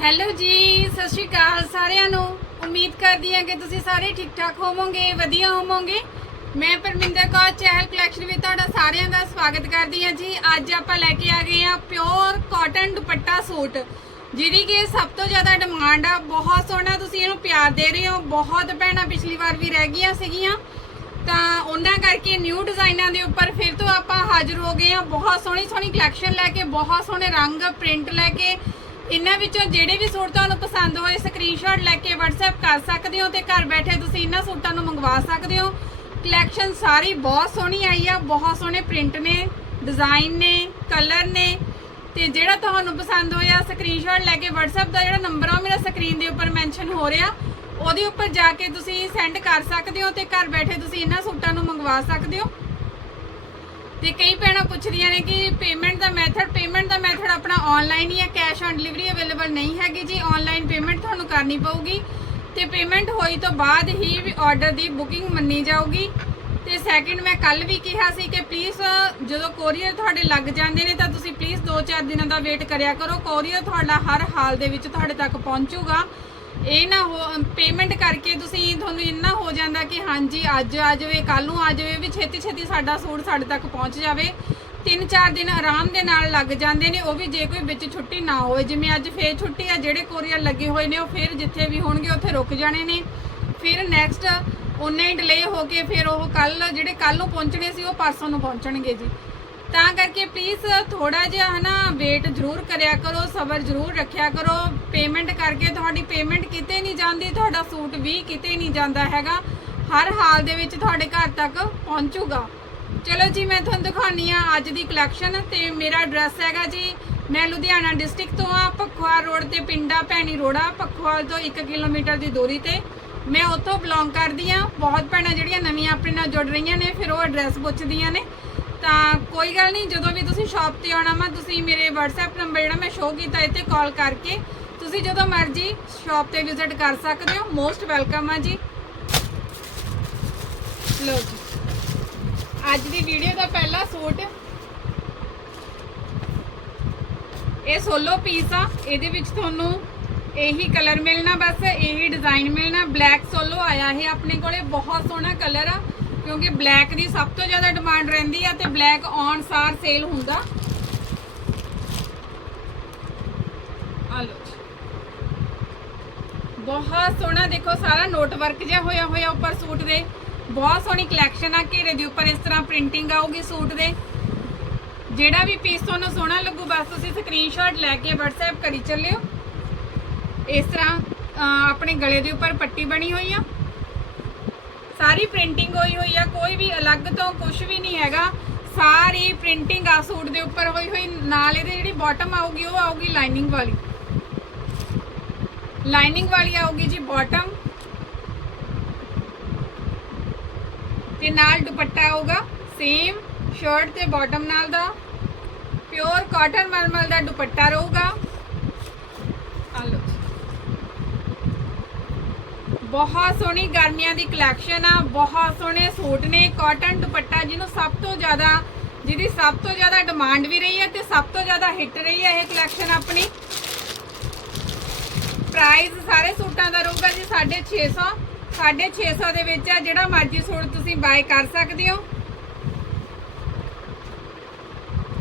Hello ਜੀ, ਸਤਿ ਸ਼੍ਰੀ ਅਕਾਲ ਸਾਰਿਆਂ ਨੂੰ। ਉਮੀਦ ਕਰਦੀ ਹਾਂ ਕਿ ਤੁਸੀਂ ਸਾਰੇ ਠੀਕ ਠਾਕ ਹੋਵੋਗੇ, ਵਧੀਆ ਹੋਵੋਗੇ। ਮੈਂ ਪਰਮਿੰਦਰ ਕੌਰ, ਚਹਿਲ ਕਲੈਕਸ਼ਨ ਵਿੱਚ ਤੁਹਾਡਾ ਸਾਰਿਆਂ ਦਾ ਸਵਾਗਤ ਕਰਦੀ ਹਾਂ ਜੀ। ਅੱਜ ਆਪਾਂ ਲੈ ਕੇ ਆ ਗਏ ਹਾਂ ਪਿਓਰ ਕਾਟਨ ਦੁਪੱਟਾ ਸੂਟ, ਜਿਹਦੀ ਕਿ ਸਭ ਤੋਂ ਜ਼ਿਆਦਾ ਡਿਮਾਂਡ ਆ। ਬਹੁਤ ਸੋਹਣਾ ਤੁਸੀਂ ਇਹਨੂੰ ਪਿਆਰ ਦੇ ਰਹੇ ਹੋ। ਬਹੁਤ ਭੈਣਾਂ ਪਿਛਲੀ ਵਾਰ ਵੀ ਰਹਿ ਗਈਆਂ ਸੀਗੀਆਂ। ਤਾਂ ਉਹਨਾਂ ਕਰਕੇ ਨਿਊ ਡਿਜ਼ਾਈਨਾਂ ਦੇ ਉੱਪਰ ਫਿਰ ਤੋਂ ਆਪਾਂ ਹਾਜ਼ਰ ਹੋ ਗਏ ਹਾਂ। ਬਹੁਤ ਸੋਹਣੀ ਸੋਹਣੀ ਕਲੈਕਸ਼ਨ ਲੈ ਕੇ, ਬਹੁਤ ਸੋਹਣੇ ਰੰਗ ਪ੍ਰਿੰਟ ਲੈ ਕੇ ਇਹਨਾਂ ਵਿੱਚੋਂ ਜਿਹੜੇ ਵੀ ਸੂਟ ਤੁਹਾਨੂੰ ਪਸੰਦ ਹੋਏ ਸਕਰੀਨਸ਼ਾਟ ਲੈ ਕੇ WhatsApp ਕਰ ਸਕਦੇ ਹੋ ਤੇ ਘਰ ਬੈਠੇ ਤੁਸੀਂ ਇਹਨਾਂ ਸੂਟਾਂ ਨੂੰ ਮੰਗਵਾ ਸਕਦੇ ਹੋ। ਕਲੈਕਸ਼ਨ ਸਾਰੀ ਬਹੁਤ ਸੋਹਣੀ ਆਈ ਆ, ਬਹੁਤ ਸੋਹਣੇ ਪ੍ਰਿੰਟ ਨੇ ਡਿਜ਼ਾਈਨ ਨੇ ਕਲਰ ਨੇ। ਤੇ ਜਿਹੜਾ ਤੁਹਾਨੂੰ ਪਸੰਦ ਹੋਇਆ ਸਕਰੀਨਸ਼ਾਟ ਲੈ ਕੇ WhatsApp ਦਾ ਜਿਹੜਾ ਨੰਬਰ ਆ ਉਹ ਮੇਰਾ ਸਕਰੀਨ ਦੇ ਉੱਪਰ ਮੈਂਸ਼ਨ ਹੋ ਰਿਹਾ। ਉਹਦੇ ਉੱਪਰ ਜਾ ਕੇ ਤੁਸੀਂ ਸੈਂਡ ਕਰ ਸਕਦੇ ਹੋ ਤੇ ਘਰ ਬੈਠੇ ਤੁਸੀਂ ਇਹਨਾਂ ਸੂਟਾਂ ਨੂੰ ਮੰਗਵਾ ਸਕਦੇ ਹੋ। ਤੇ ਕਈ ਭੈਣਾਂ ਪੁੱਛਦੀਆਂ ਨੇ ਕਿ ਪੇਮੈਂਟ ਦਾ ਮੈਥਡ ਪੇਮੈਂਟ ਦਾ ਮੈਥਡ ਆਪਣਾ ਆਨਲਾਈਨ ਹੀ ਹੈ ਕੈਸ਼ ਔਨ ਡਿਲੀਵਰੀ ਅਵੇਲੇਬਲ ਨਹੀਂ ਹੈਗੀ ਜੀ ਆਨਲਾਈਨ ਪੇਮੈਂਟ ਤੁਹਾਨੂੰ ਕਰਨੀ ਪਊਗੀ ਤੇ ਪੇਮੈਂਟ ਹੋਈ ਤੋਂ ਬਾਅਦ ਹੀ ਆਰਡਰ ਦੀ ਬੁਕਿੰਗ ਮੰਨੀ ਜਾਊਗੀ। ਤੇ ਸੈਕਿੰਡ ਮੈਂ ਕੱਲ ਵੀ ਕਿਹਾ ਸੀ ਕਿ ਪਲੀਜ਼ ਜਦੋਂ ਕੋਰੀਅਰ ਤੁਹਾਡੇ ਲੱਗ ਜਾਂਦੇ ਨੇ ਤਾਂ ਤੁਸੀਂ ਪਲੀਜ਼ 2-4 ਦਿਨਾਂ ਦਾ ਵੇਟ ਕਰਿਆ ਕਰੋ। ਕੋਰੀਅਰ ਤੁਹਾਡਾ ਹਰ ਹਾਲ ਦੇ ਵਿੱਚ ਤੁਹਾਡੇ ਤੱਕ ਪਹੁੰਚੂਗਾ। ਇਹ ਨਾ ਹੋ ਪੇਮੈਂਟ ਕਰਕੇ ਤੁਸੀਂ ਤੁਹਾਨੂੰ ਇੰਨਾ ਹੋ ਜਾਂਦਾ ਕਿ ਹਾਂਜੀ, ਅੱਜ ਆ ਜਾਵੇ ਕੱਲ ਨੂੰ ਆ ਜਾਵੇ ਵੀ ਛੇਤੀ ਛੇਤੀ ਸਾਡਾ ਸੂਟ ਸਾਡੇ ਤੱਕ ਪਹੁੰਚ ਜਾਵੇ। ਤਿੰਨ ਚਾਰ ਦਿਨ ਆਰਾਮ ਦੇ ਨਾਲ ਲੱਗ ਜਾਂਦੇ ਨੇ, ਉਹ ਵੀ ਜੇ ਕੋਈ ਵਿੱਚ ਛੁੱਟੀ ਨਾ ਹੋਵੇ। ਜਿਵੇਂ ਅੱਜ ਫੇਰ ਛੁੱਟੀ ਆ, ਜਿਹੜੇ ਕੋਰੀਅਰ ਲੱਗੇ ਹੋਏ ਨੇ, ਉਹ ਫਿਰ ਜਿੱਥੇ ਵੀ ਹੋਣਗੇ, ਉੱਥੇ ਰੁਕ ਜਾਣੇ ਨੇ। ਫਿਰ ਨੈਕਸਟ ਉਨੇ ਹੀ ਡਿਲੇ ਹੋ ਕੇ ਫਿਰ ਉਹ ਕੱਲ ਜਿਹੜੇ ਕੱਲ ਨੂੰ ਪਹੁੰਚਣੇ ਸੀ, ਉਹ ਪਰਸੋਂ ਨੂੰ ਪਹੁੰਚਣਗੇ ਜੀ। ਤਾਂ ਕਰਕੇ ਪਲੀਜ਼ ਥੋੜਾ ਜਿਹਾ ਹਨਾ ਵੇਟ ਜ਼ਰੂਰ ਕਰਿਆ ਕਰੋ, ਸਬਰ ਜ਼ਰੂਰ ਰੱਖਿਆ ਕਰੋ। ਪੇਮੈਂਟ ਕਰਕੇ ਤੁਹਾਡੀ ਪੇਮੈਂਟ ਕਿਤੇ ਨਹੀਂ ਜਾਂਦੀ, ਤੁਹਾਡਾ ਸੂਟ ਵੀ ਕਿਤੇ ਨਹੀਂ ਜਾਂਦਾ ਹੈਗਾ। ਹਰ ਹਾਲ ਦੇ ਵਿੱਚ ਤੁਹਾਡੇ ਘਰ ਤੱਕ ਪਹੁੰਚੂਗਾ। ਚਲੋ ਜੀ, ਮੈਂ ਤੁਹਾਨੂੰ ਦਿਖਾਉਣੀ ਆ ਅੱਜ ਦੀ ਕਲੈਕਸ਼ਨ ਤੇ ਮੇਰਾ ਐਡਰੈਸ ਹੈਗਾ ਜੀ। ਮੈਂ ਲੁਧਿਆਣਾ ਡਿਸਟ੍ਰਿਕਟ ਤੋਂ ਆ ਪਖਵਾਲ ਰੋਡ ਤੇ ਪਿੰਡਾ ਭੈਣੀ ਰੋੜਾ ਪਖਵਾਲ ਤੋਂ 1 ਕਿਲੋਮੀਟਰ ਦੀ ਦੂਰੀ ਤੇ। ਮੈਂ ਉੱਥੋਂ ਬਿਲੋਂਗ ਕਰਦੀ ਆ। ਬਹੁਤ ਭੈਣਾਂ ਜਿਹੜੀਆਂ ਨਵੀਆਂ ਆਪਣੇ ਨਾਲ ਜੁੜ ਰਹੀਆਂ ਨੇ, ਫਿਰ ਉਹ ਐਡਰੈਸ ਪੁੱਛਦੀਆਂ ਨੇ। ਤਾਂ ਕੋਈ ਗੱਲ ਨਹੀਂ, ਜਦੋਂ ਵੀ ਤੁਸੀਂ ਸ਼ਾਪ ਤੇ ਆਉਣਾ ਵਾ, ਤੁਸੀਂ ਮੇਰੇ WhatsApp ਨੰਬਰ ਜਿਹੜਾ ਮੈਂ ਸ਼ੋਅ ਕੀਤਾ, ਇੱਥੇ ਕਾਲ ਕਰਕੇ ਤੁਸੀਂ ਜਦੋਂ ਮਰਜ਼ੀ ਸ਼ਾਪ ਤੇ ਵਿਜ਼ਿਟ ਕਰ ਸਕਦੇ ਹੋ। ਮੋਸਟ ਵੈਲਕਮ ਆ ਜੀ। ਲਓ ਜੀ। ਅੱਜ ਦੀ ਵੀਡੀਓ ਦਾ ਪਹਿਲਾ ਸੂਟ। ਇਹ ਸੋਲੋ ਪੀਸ ਆ। ਇਹਦੇ ਵਿੱਚ ਤੁਹਾਨੂੰ ਇਹੀ ਕਲਰ ਮਿਲਣਾ ਬਸ, ਇਹੀ ਡਿਜ਼ਾਈਨ ਮਿਲਣਾ। ਬਲੈਕ ਸੋਲੋ ਆਇਆ ਇਹ ਆਪਣੇ ਕੋਲੇ। ਬਹੁਤ ਸੋਹਣਾ ਕਲਰ ਆ। ਕਿਉਂਕਿ ਬਲੈਕ ਦੀ ਸਭ ਤੋਂ ਜ਼ਿਆਦਾ ਡਿਮਾਂਡ ਰਹਿੰਦੀ ਆ ਤੇ ਬਲੈਕ ਔਨ ਸਾਰ ਸੇਲ ਹੁੰਦਾ। ਆ ਬਹੁਤ ਸੋਹਣਾ ਦੇਖੋ, ਸਾਰਾ ਨੋਟ ਵਰਕ ਜਿਹਾ ਹੋਇਆ ਹੋਇਆ ਉੱਪਰ ਸੂਟ ਦੇ। ਬਹੁਤ ਸੋਹਣੀ ਕਲੈਕਸ਼ਨ ਆ ਘੇਰੇ ਦੇ ਉੱਪਰ, ਇਸ ਤਰ੍ਹਾਂ ਪ੍ਰਿੰਟਿੰਗ ਆਊਗੀ ਸੂਟ ਦੇ। ਜਿਹੜਾ ਵੀ ਪੀਸ ਤੁਹਾਨੂੰ ਸੋਹਣਾ ਲੱਗੂ, ਬਸ ਤੁਸੀਂ ਸਕਰੀਨਸ਼ਾਟ ਲੈ ਕੇ WhatsApp ਕਰੀ ਚੱਲਿਓ। ਇਸ ਤਰ੍ਹਾਂ ਆਪਣੇ ਗਲੇ ਦੇ ਉੱਪਰ ਪੱਟੀ ਬਣੀ ਹੋਈ ਆ। ਸਾਰੀ ਪ੍ਰਿੰਟਿੰਗ ਹੋਈ ਹੋਈ ਆ, ਕੋਈ ਵੀ ਅਲੱਗ ਤੋਂ ਕੁਝ ਵੀ ਨਹੀਂ ਹੈਗਾ। ਸਾਰੀ ਪ੍ਰਿੰਟਿੰਗ ਆ ਸੂਟ ਦੇ ਉੱਪਰ ਹੋਈ ਹੋਈ, ਨਾਲ ਇਹਦੇ ਜਿਹੜੀ ਬਾਟਮ ਆਊਗੀ, ਉਹ ਆਊਗੀ ਲਾਈਨਿੰਗ ਵਾਲੀ। ਲਾਈਨਿੰਗ ਵਾਲੀ ਆਊਗੀ ਜੀ ਬਾਟਮ ਤੇ ਨਾਲ ਦੁਪੱਟਾ ਆਊਗਾ ਸੇਮ ਸ਼ਰਟ ਤੇ ਬਾਟਮ ਨਾਲ ਦਾ। ਪਿਓਰ ਕਾਟਨ ਮਲਮਲ ਦਾ ਦੁਪੱਟਾ ਰਹੂਗਾ ਆ ਲਓ ਜੀ। ਬਹੁਤ ਸੋਹਣੀ ਗਰਮੀਆਂ ਦੀ ਕਲੈਕਸ਼ਨ ਆ, ਬਹੁਤ ਸੋਹਣੇ ਸੂਟ ਨੇ ਕਾਟਨ ਦੁਪੱਟਾ ਜਿਹਨੂੰ ਸਭ ਤੋਂ ਜ਼ਿਆਦਾ, ਜਿਹਦੀ ਸਭ ਤੋਂ ਜ਼ਿਆਦਾ ਡਿਮਾਂਡ ਵੀ ਰਹੀ ਹੈ ਤੇ ਸਭ ਤੋਂ ਜ਼ਿਆਦਾ ਹਿੱਟ ਰਹੀ ਹੈ ਇਹ ਕਲੈਕਸ਼ਨ ਆਪਣੀ। ਪ੍ਰਾਈਸ ਸਾਰੇ ਸੂਟਾਂ ਦਾ ਰਹੂਗਾ ਜੀ 650 650 ਦੇ ਵਿੱਚ ਆ, ਜਿਹੜਾ ਮਰਜ਼ੀ ਸੂਟ ਤੁਸੀਂ ਬਾਏ ਕਰ ਸਕਦੇ ਹੋ।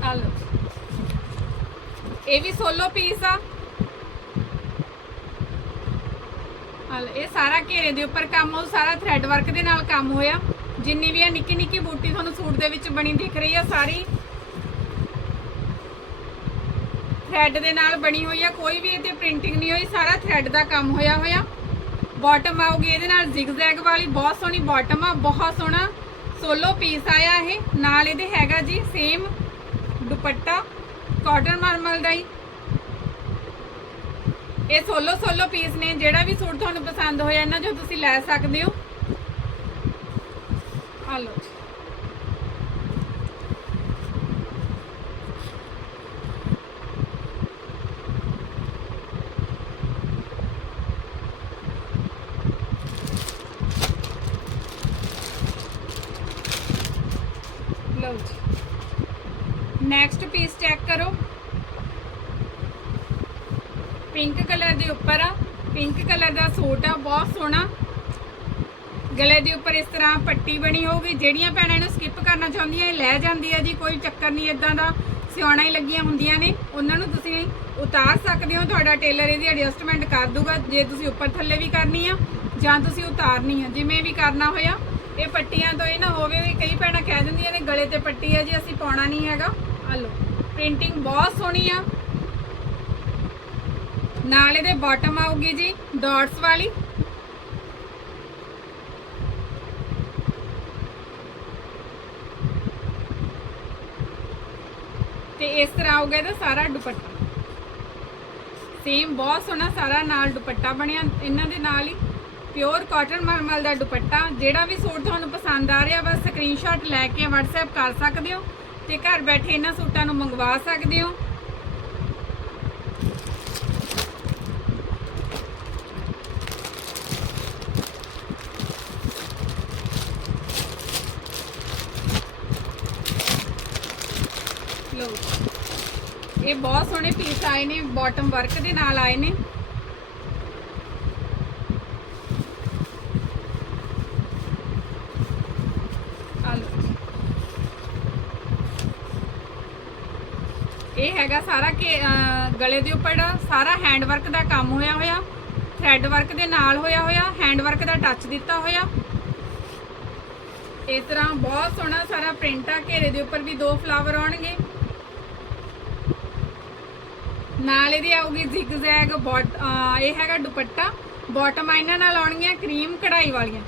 ਆ ਲਓ। ਇਹ ਵੀ ਸੋਲੋ ਪੀਸ ਆ। ਹਲ, ਇਹ ਸਾਰਾ ਘੇਰੇ ਦੇ ਉੱਪਰ ਕੰਮ, ਉਹ ਸਾਰਾ ਥ੍ਰੈਡ ਵਰਕ ਦੇ ਨਾਲ ਕੰਮ ਹੋਇਆ। ਜਿੰਨੀ ਵੀ ਆ ਨਿੱਕੀ ਨਿੱਕੀ ਬੂਟੀ ਤੁਹਾਨੂੰ ਸੂਟ ਦੇ ਵਿੱਚ ਬਣੀ ਦਿਖ ਰਹੀ ਆ, ਸਾਰੀ ਥ੍ਰੈਡ ਦੇ ਨਾਲ ਬਣੀ ਹੋਈ ਆ। ਕੋਈ ਵੀ ਇਹਤੇ ਪ੍ਰਿੰਟਿੰਗ ਨਹੀਂ ਹੋਈ, ਸਾਰਾ ਥ੍ਰੈਡ ਦਾ ਕੰਮ ਹੋਇਆ ਹੋਇਆ। ਬਾਟਮ ਆਊਗੀ ਇਹਦੇ ਨਾਲ ਜ਼ਿਗਜ਼ੈਗ ਵਾਲੀ, ਬਹੁਤ ਸੋਹਣੀ ਬਾਟਮ ਆ, ਬਹੁਤ ਸੋਹਣਾ ਸੋਲੋ ਪੀਸ ਆਇਆ ਇਹ। ਨਾਲ ਇਹਦੇ ਹੈਗਾ ਜੀ ਸੇਮ ਦੁਪੱਟਾ ਕਾਟਨ ਮਰਮਲ ਦਾ ਹੀ। ਇਹ ਸੋਲੋ ਸੋਲੋ ਪੀਸ ਨੇ, ਜਿਹੜਾ ਵੀ ਸੂਟ ਤੁਹਾਨੂੰ ਪਸੰਦ ਹੋਇਆ, ਇਹਨਾਂ ਜੋ ਤੁਸੀਂ ਲੈ ਸਕਦੇ ਹੋ। ਆ ਲਓ ਲਓ ਜੀ। ਨੈਕਸਟ ਪੀਸ ਚੈੱਕ ਕਰੋ। ਪਿੰਕ ਕਲਰ ਦੇ ਉੱਪਰ ਆ। ਪਿੰਕ ਕਲਰ ਦਾ ਸੂਟ ਆ, ਬਹੁਤ ਸੋਹਣਾ। ਗਲੇ ਦੇ ਉੱਪਰ ਇਸ ਤਰ੍ਹਾਂ ਪੱਟੀ ਬਣੀ ਹੋਊਗੀ। ਜਿਹੜੀਆਂ ਭੈਣਾਂ ਇਹਨੂੰ ਸਕਿਪ ਕਰਨਾ ਚਾਹੁੰਦੀਆਂ, ਇਹ ਲੈ ਜਾਂਦੀ ਆ ਜੀ, ਕੋਈ ਚੱਕਰ ਨਹੀਂ ਇਦਾਂ ਦਾ ਸਿਉਣਾ ਹੀ ਲੱਗੀਆਂ ਹੁੰਦੀਆਂ ਨੇ। ਉਹਨਾਂ ਨੂੰ ਤੁਸੀਂ ਉਤਾਰ ਸਕਦੇ ਹੋ, ਤੁਹਾਡਾ ਟੇਲਰ ਇਹਦੀ ਐਡਜਸਟਮੈਂਟ ਕਰ ਦੂਗਾ, ਜੇ ਤੁਸੀਂ ਉੱਪਰ ਥੱਲੇ ਵੀ ਕਰਨੀ ਆ, ਜਾਂ ਤੁਸੀਂ ਉਤਾਰਨੀ ਆ। ਜਿਵੇਂ ਵੀ ਕਰਨਾ ਹੋਇਆ, ਇਹ ਪੱਟੀਆਂ ਤੋਂ ਇਹ ਨਾ ਹੋਵੇ ਵੀ ਕਈ ਭੈਣਾਂ ਕਹਿ ਦਿੰਦੀਆਂ ਨੇ, ਗਲੇ ਤੇ ਪੱਟੀ ਆ ਜੀ, ਅਸੀਂ ਪਾਉਣਾ ਨਹੀਂ ਹੈਗਾ। ਆ ਲਓ ਪ੍ਰਿੰਟਿੰਗ ਬਹੁਤ ਸੋਹਣੀ ਆ। ਨਾਲ ਇਹਦੇ ਬਾਟਮ ਆਊਗੀ ਜੀ ਡਾਟਸ ਵਾਲੀ। ਤੇ ਇਸ ਤਰ੍ਹਾਂ ਆਊਗਾ ਇਹਦਾ ਸਾਰਾ ਦੁਪੱਟਾ। ਸੇਮ ਬਹੁਤ ਸੋਹਣਾ ਸਾਰਾ ਨਾਲ ਦੁਪੱਟਾ ਬਣਿਆ, ਇਹਨਾਂ ਦੇ ਨਾਲ ਹੀ। ਪਿਓਰ ਕਾਟਨ ਮਲਮਲ ਦਾ ਦੁਪੱਟਾ, ਜਿਹੜਾ ਵੀ ਸੂਟ ਤੁਹਾਨੂੰ ਪਸੰਦ ਆ ਰਿਹਾ ਬਸ ਸਕਰੀਨਸ਼ਾਟ ਲੈ ਕੇ WhatsApp ਕਰ ਸਕਦੇ ਹੋ ਤੇ ਘਰ ਬੈਠੇ ਇਹਨਾਂ ਸੂਟਾਂ ਨੂੰ ਮੰਗਵਾ ਸਕਦੇ ਹੋ ਲਓ ਇਹ ਬਹੁਤ ਸੋਹਣੇ ਪੀਸ ਆਏ ਨੇ ਬਾਟਮ ਵਰਕ ਦੇ ਨਾਲ ਆਏ ਨੇ। ਇਹ ਹੈਗਾ ਸਾਰਾ ਕਿ ਗਲੇ ਦੇ ਉੱਪਰ ਸਾਰਾ ਹੈਂਡ ਵਰਕ ਦਾ ਕੰਮ ਹੋਇਆ ਹੋਇਆ ਥ੍ਰੈਡ ਵਰਕ ਦੇ ਨਾਲ ਹੋਇਆ ਹੋਇਆ ਹੈਂਡ ਵਰਕ ਦਾ ਟੱਚ ਦਿੱਤਾ ਹੋਇਆ। ਇਸ ਤਰ੍ਹਾਂ ਬਹੁਤ ਸੋਹਣਾ ਸਾਰਾ ਪ੍ਰਿੰਟ ਆ, ਘੇਰੇ ਦੇ ਉੱਪਰ ਵੀ ਦੋ ਫਲਾਵਰ ਆਉਣਗੇ। ਨਾਲ ਇਹਦੀ ਆਊਗੀ ਜਿਗਜ਼ੈਗ ਬੋਟ ਇਹ ਹੈਗਾ ਦੁਪੱਟਾ। ਬਾਟਮ ਇਹਨਾਂ ਨਾਲ ਆਉਣਗੀਆਂ ਕਰੀਮ ਕਢਾਈ ਵਾਲੀਆਂ।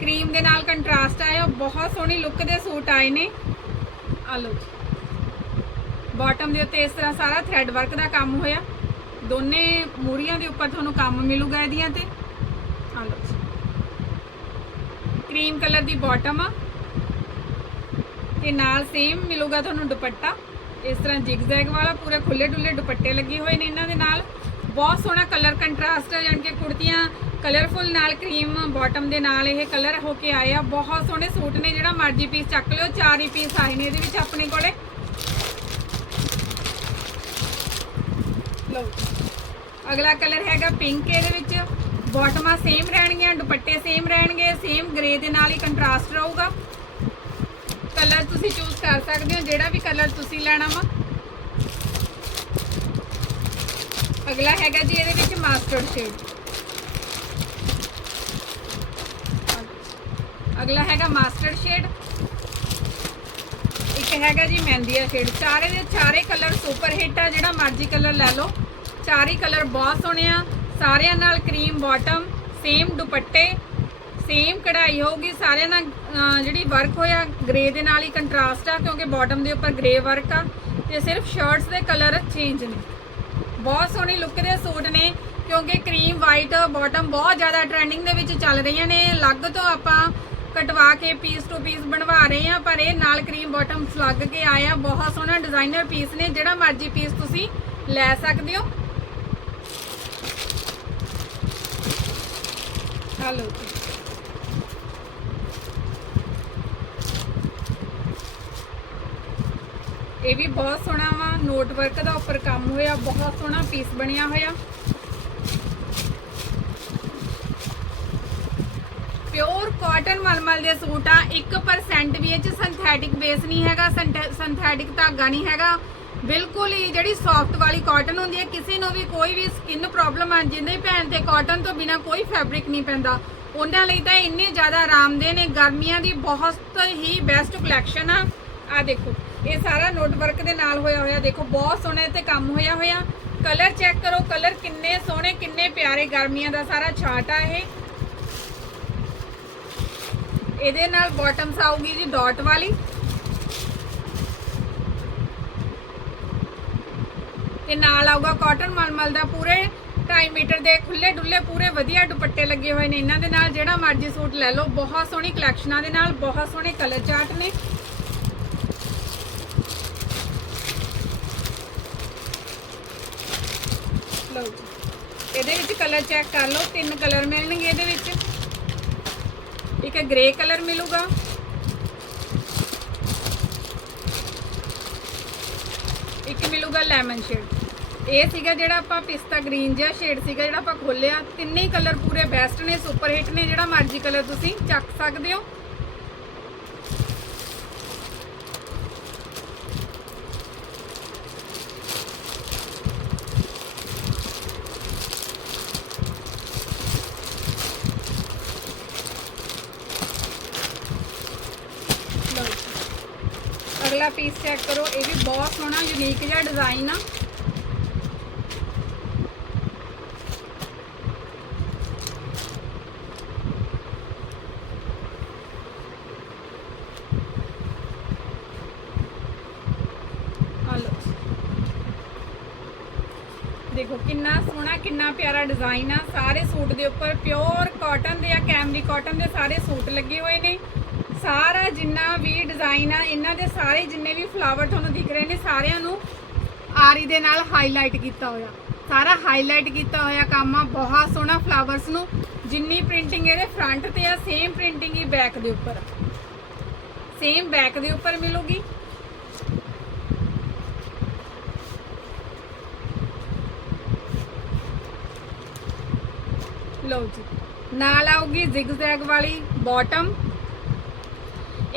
ਕਰੀਮ ਦੇ ਨਾਲ ਕੰਟਰਾਸਟ ਆਇਆ, ਬਹੁਤ ਸੋਹਣੀ ਲੁੱਕ ਦੇ ਸੂਟ ਆਏ ਨੇ। ਆ ਲਓ ਬਾਟਮ ਦੇ ਉੱਤੇ ਇਸ ਤਰ੍ਹਾਂ ਸਾਰਾ ਥ੍ਰੈਡ ਵਰਕ ਦਾ ਕੰਮ ਹੋਇਆ। ਦੋਨੇ ਮੂਰੀਆਂ ਦੇ ਉੱਪਰ ਤੁਹਾਨੂੰ ਕੰਮ ਮਿਲੂਗਾ ਇਹਦੀਆਂ ਤੇ। ਆ ਲਓ ਜੀ। ਕਰੀਮ ਕਲਰ ਦੀ ਬਾਟਮ ਆ। ਤੇ ਨਾਲ ਸੇਮ ਮਿਲੂਗਾ ਤੁਹਾਨੂੰ ਦੁਪੱਟਾ। ਇਸ ਤਰ੍ਹਾਂ ਜਿਗਜ਼ੈਗ ਵਾਲਾ ਪੂਰੇ ਖੁੱਲੇ ਡੁੱਲੇ ਦੁਪੱਟੇ ਲੱਗੇ ਹੋਏ ਨੇ ਇਹਨਾਂ ਦੇ ਨਾਲ। ਬਹੁਤ ਸੋਹਣਾ ਕਲਰ ਕੰਟਰਾਸਟ ਹੈ ਜਾਨ ਕਿ ਕੁੜਤੀਆਂ ਕਲਰਫੁਲ ਨਾਲ ਕਰੀਮ ਬਾਟਮ ਦੇ ਨਾਲ ਇਹ ਕਲਰ ਹੋ ਕੇ ਆਏ ਆ। ਬਹੁਤ ਸੋਹਣੇ ਸੂਟ ਨੇ, ਜਿਹੜਾ ਮਰਜ਼ੀ ਪੀਸ ਚੱਕ ਲਿਓ, ਚਾਰ ਹੀ ਪੀਸ ਆਏ ਨੇ ਇਹਦੇ ਵਿੱਚ ਆਪਣੇ ਕੋਲੇ। ਲਓ ਅਗਲਾ ਕਲਰ ਹੈਗਾ ਪਿੰਕ ਇਹਦੇ ਵਿੱਚ। ਬਾਟਮਾਂ ਸੇਮ ਰਹਿਣਗੀਆਂ, ਦੁਪੱਟੇ ਸੇਮ ਰਹਿਣਗੇ ਸੇਮ ਗ੍ਰੇ ਦੇ ਨਾਲ ਹੀ ਕੰਟਰਾਸਟ ਰਹੂਗਾ। ਕਲਰ ਤੁਸੀਂ ਚੂਜ਼ ਕਰ ਸਕਦੇ ਹੋ, ਜਿਹੜਾ ਵੀ ਕਲਰ ਤੁਸੀਂ ਲੈਣਾ ਵਾ। ਅਗਲਾ ਹੈਗਾ ਜੀ ਇਹਦੇ ਵਿੱਚ ਮਾਸਟਰਡ ਸ਼ੇਡ ਅਗਲਾ ਹੈਗਾ ਮਾਸਟਰਡ ਸ਼ੇਡ ਇੱਕ ਹੈਗਾ ਜੀ ਮਹਿੰਦੀਆ ਸ਼ੇਡ ਚਾਰੇ ਦੇ ਚਾਰੇ ਕਲਰ ਸੁਪਰ ਹਿੱਟ ਆ, ਜਿਹੜਾ ਮਰਜ਼ੀ ਕਲਰ ਲੈ ਲਓ। ਚਾਰੇ ਕਲਰ ਬਹੁਤ ਸੋਹਣੇ ਆ। ਸਾਰਿਆਂ ਨਾਲ ਕਰੀਮ ਬਾਟਮ ਸੇਮ ਦੁਪੱਟੇ। ਸੇਮ ਕਢਾਈ ਹੋਊਗੀ, ਸਾਰਿਆਂ ਨਾਲ ਜਿਹੜੀ ਵਰਕ ਹੋਇਆ ਗ੍ਰੇ ਦੇ ਨਾਲ ਹੀ ਕੰਟਰਾਸਟ ਆ, ਕਿਉਂਕਿ ਬਾਟਮ ਦੇ ਉੱਪਰ ਗ੍ਰੇ ਵਰਕ ਆ, ਤੇ ਸਿਰਫ ਸ਼ਰਟਸ ਦੇ ਕਲਰ ਚੇਂਜ ਨੇ। ਬਹੁਤ ਸੋਹਣੀ ਲੁੱਕ ਦੇ ਸੂਟ ਨੇ, ਕਿਉਂਕਿ ਕਰੀਮ ਵਾਈਟ ਬਾਟਮ ਬਹੁਤ ਜ਼ਿਆਦਾ ਟ੍ਰੈਂਡਿੰਗ ਦੇ ਵਿੱਚ ਚੱਲ ਰਹੀਆਂ ਨੇ। ਅਲੱਗ ਤੋਂ ਆਪਾਂ ਕਟਵਾ ਕੇ ਪੀਸ ਟੂ ਪੀਸ ਬਣਵਾ ਰਹੇ ਆ ਪਰ ਇਹ ਨਾਲ ਕਰੀਮ ਬਾਟਮਸ ਲੱਗ ਕੇ ਆਇਆ ਬਹੁਤ ਸੋਹਣਾ ਡਿਜ਼ਾਈਨਰ ਪੀਸ ਨੇ, ਜਿਹੜਾ ਮਰਜ਼ੀ ਪੀਸ ਤੁਸੀਂ ਲੈ ਸਕਦੇ ਹੋ। ਹਲੋ। ਇਹ ਵੀ ਬਹੁਤ ਸੋਹਣਾ ਵਾ। ਨੋਟ ਵਰਕ ਦਾ ਉੱਪਰ ਕੰਮ ਹੋਇਆ, ਬਹੁਤ ਸੋਹਣਾ ਪੀਸ ਬਣਿਆ ਹੋਇਆ। ਪਿਓਰ ਕਾਟਨ ਮਲਮਲ ਦੇ ਸੂਟ ਆ। 1% ਵੀ ਇਹ ਚ ਸਿੰਥੈਟਿਕ ਬੇਸ ਨਹੀਂ ਹੈਗਾ ਸਿੰਥੈਟਿਕ ਧਾਗਾ ਨਹੀਂ ਹੈਗਾ। ਬਿਲਕੁਲ ਹੀ ਜਿਹੜੀ ਸੌਫਟ ਵਾਲੀ ਕਾਟਨ ਹੁੰਦੀ ਹੈ, ਕਿਸੇ ਨੂੰ ਵੀ ਕੋਈ ਵੀ ਸਕਿਨ ਪ੍ਰੋਬਲਮ ਆ ਜਿੰਦੇ ਭੈਣ ਤੇ ਕਾਟਨ ਤੋਂ ਬਿਨਾ ਕੋਈ ਫੈਬਰਿਕ ਨਹੀਂ ਪੈਂਦਾ। ਉਹਨਾਂ ਲਈ ਤਾਂ ਇੰਨੇ ਜ਼ਿਆਦਾ ਆਰਾਮਦੇ ਨੇ। ਗਰਮੀਆਂ ਦੀ ਬਹੁਤ ਹੀ ਬੈਸਟ ਕਲੈਕਸ਼ਨ ਆ। ਆ ਦੇਖੋ। ਇਹ ਸਾਰਾ ਨੋਟ ਵਰਕ ਦੇ ਨਾਲ ਹੋਇਆ ਹੋਇਆ, ਦੇਖੋ ਬਹੁਤ ਸੋਹਣੇ ਤੇ ਕੰਮ ਹੋਇਆ ਹੋਇਆ। ਕਲਰ ਚੈੱਕ ਕਰੋ, ਕਲਰ ਕਿੰਨੇ ਸੋਹਣੇ, ਕਿੰਨੇ ਪਿਆਰੇ ਗਰਮੀਆਂ ਦਾ ਸਾਰਾ ਚਾਰਟ ਆ ਇਹ। ਇਹਦੇ ਨਾਲ ਬਾਟਮਸ ਆਊਗੀ ਜੀ ਡਾਟ ਵਾਲੀ। ਤੇ ਨਾਲ ਆਊਗਾ ਕਾਟਨ ਮਲਮਲ ਦਾ ਪੂਰੇ 2.5 ਮੀਟਰ ਦੇ ਖੁੱਲੇ ਡੁੱਲੇ ਪੂਰੇ ਵਧੀਆ ਦੁਪੱਟੇ ਲੱਗੇ ਹੋਏ ਨੇ। ਇਹਨਾਂ ਦੇ ਨਾਲ ਜਿਹੜਾ ਮਰਜ਼ੀ ਸੂਟ ਲੈ ਲਓ, ਬਹੁਤ ਸੋਹਣੀ ਕਲੈਕਸ਼ਨਾਂ ਦੇ ਨਾਲ, ਬਹੁਤ ਸੋਹਣੇ ਕਲਰ ਚਾਰਟ ਨੇ ਲਓ ਜੀ। ਇਹਦੇ ਵਿੱਚ ਕਲਰ ਚੈੱਕ ਕਰ ਲਓ, ਤਿੰਨ ਕਲਰ ਮਿਲਣਗੇ ਇਹਦੇ ਵਿੱਚ। ਇੱਕ ਗ੍ਰੇ ਕਲਰ ਮਿਲੂਗਾ। ਇੱਕ ਮਿਲੂਗਾ ਲੈਮਨ ਸ਼ੇਡ ਇਹ ਸੀਗਾ ਜਿਹੜਾ ਆਪਾਂ ਪਿਸਤਾ ਗ੍ਰੀਨ ਜਿਹਾ ਸ਼ੇਡ ਸੀਗਾ ਜਿਹੜਾ ਆਪਾਂ ਖੋਲਿਆ ਤਿੰਨੇ ਕਲਰ ਪੂਰੇ ਬੈਸਟ ਨੇ ਸੁਪਰ ਹਿੱਟ ਨੇ, ਜਿਹੜਾ ਮਰਜ਼ੀ ਕਲਰ ਤੁਸੀਂ ਚੱਕ ਸਕਦੇ ਹੋ ਲਓ ਜੀ। ਅਗਲਾ ਪੀਸ ਚੈੱਕ ਕਰੋ, ਇਹ ਵੀ ਬਹੁਤ ਸੋਹਣਾ ਯੂਨੀਕ ਜਿਹਾ ਡਿਜ਼ਾਈਨ ਆ। ਦੇਖੋ, ਕਿੰਨਾ ਸੋਹਣਾ, ਕਿੰਨਾ ਪਿਆਰਾ ਡਿਜ਼ਾਈਨ ਆ। ਸਾਰੇ ਸੂਟ ਦੇ ਉੱਪਰ ਪਿਓਰ ਕਾਟਨ ਦੇ ਆ ਕੈਮਰੀ ਕਾਟਨ ਦੇ ਸਾਰੇ ਸੂਟ ਲੱਗੇ ਹੋਏ ਨੇ। ਸਾਰਾ ਜਿੰਨਾ ਵੀ ਡਿਜ਼ਾਈਨ ਆ, ਇਹਨਾਂ ਦੇ ਸਾਰੇ ਜਿੰਨੇ ਵੀ ਫਲਾਵਰ ਤੁਹਾਨੂੰ ਦਿਖ ਰਹੇ ਨੇ, ਸਾਰਿਆਂ ਨੂੰ ਆਰੀ ਦੇ ਨਾਲ ਹਾਈਲਾਈਟ ਕੀਤਾ ਹੋਇਆ। ਸਾਰਾ ਹਾਈਲਾਈਟ ਕੀਤਾ ਹੋਇਆ ਕੰਮ ਆ, ਬਹੁਤ ਸੋਹਣਾ ਫਲਾਵਰਸ ਨੂੰ। ਜਿੰਨੀ ਪ੍ਰਿੰਟਿੰਗ ਇਹਦੇ ਫਰੰਟ ਤੇ ਆ ਸੇਮ ਪ੍ਰਿੰਟਿੰਗ ਹੀ ਬੈਕ ਦੇ ਉੱਪਰ। ਸੇਮ ਬੈਕ ਦੇ ਉੱਪਰ ਮਿਲੂਗੀ। ਲਓ ਜੀ। ਨਾਲ ਆਊਗੀ ਜ਼ਿਗਜ਼ੈਗ ਵਾਲੀ ਬਾਟਮ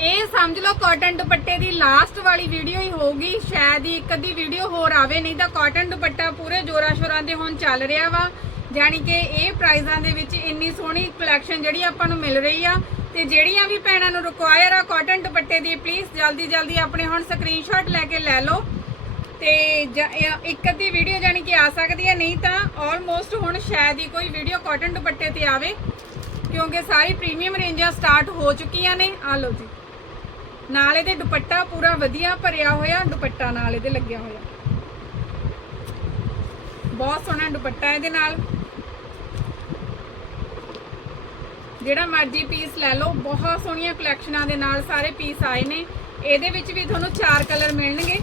ਇਹ ਸਮਝ ਲਓ ਕਾਟਨ ਦੁਪੱਟੇ ਦੀ ਲਾਸਟ ਵਾਲੀ ਵੀਡੀਓ ਹੀ ਹੋਊਗੀ। ਸ਼ਾਇਦ ਹੀ ਇੱਕ ਅੱਧੀ ਵੀਡੀਓ ਹੋਰ ਆਵੇ, ਨਹੀਂ ਤਾਂ ਕਾਟਨ ਦੁਪੱਟਾ ਪੂਰੇ ਜੋਰਾ ਸ਼ੋਰਾਂ ਦੇ ਹੁਣ ਚੱਲ ਰਿਹਾ ਵਾ। ਜਾਣੀ ਕਿ ਇਹ ਪ੍ਰਾਈਜ਼ਾਂ ਦੇ ਵਿੱਚ ਇੰਨੀ ਸੋਹਣੀ ਕਲੈਕਸ਼ਨ ਜਿਹੜੀ ਆਪਾਂ ਨੂੰ ਮਿਲ ਰਹੀ ਆ। ਤੇ ਜਿਹੜੀਆਂ ਵੀ ਭੈਣਾਂ ਨੂੰ ਰਿਕੁਆਇਰ ਆ ਕਾਟਨ ਦੁਪੱਟੇ ਦੀ ਪਲੀਜ਼ ਜਲਦੀ ਜਲਦੀ ਆਪਣੇ ਹੁਣ ਸਕਰੀਨਸ਼ਾਟ ਲੈ ਕੇ ਲੈ ਲਓ। ਤੇ ਜ- ਇੱਕ ਅੱਧੀ ਵੀਡੀਓ ਜਾਣੀ ਕਿ ਆ ਸਕਦੀ ਹੈ ਨਹੀਂ ਤਾਂ ਆਲਮੋਸਟ ਹੁਣ ਸ਼ਾਇਦ ਹੀ ਕੋਈ ਵੀਡੀਓ ਕਾਟਨ ਦੁਪੱਟੇ ਤੇ ਆਵੇ। ਕਿਉਂਕਿ ਸਾਰੀ ਪ੍ਰੀਮੀਅਮ ਰੇਂਜਾਂ ਸਟਾਰਟ ਹੋ ਚੁੱਕੀਆਂ ਨੇ। ਆ ਲਓ ਜੀ। ਨਾਲ ਇਹਦੇ ਦੁਪੱਟਾ ਪੂਰਾ ਵਧੀਆ ਭਰਿਆ ਹੋਇਆ, ਦੁਪੱਟਾ ਨਾਲ ਇਹਦੇ ਲੱਗਿਆ ਹੋਇਆ। ਬਹੁਤ ਸੋਹਣਾ ਦੁਪੱਟਾ ਇਹਦੇ ਨਾਲ। ਜਿਹੜਾ ਮਰਜ਼ੀ ਪੀਸ ਲੈ ਲਓ, ਬਹੁਤ ਸੋਹਣੀਆਂ ਕਲੈਕਸ਼ਨਾਂ ਦੇ ਨਾਲ ਸਾਰੇ ਪੀਸ ਆਏ ਨੇ। ਇਹਦੇ ਵਿੱਚ ਵੀ ਤੁਹਾਨੂੰ ਚਾਰ ਕਲਰ ਮਿਲਣਗੇ।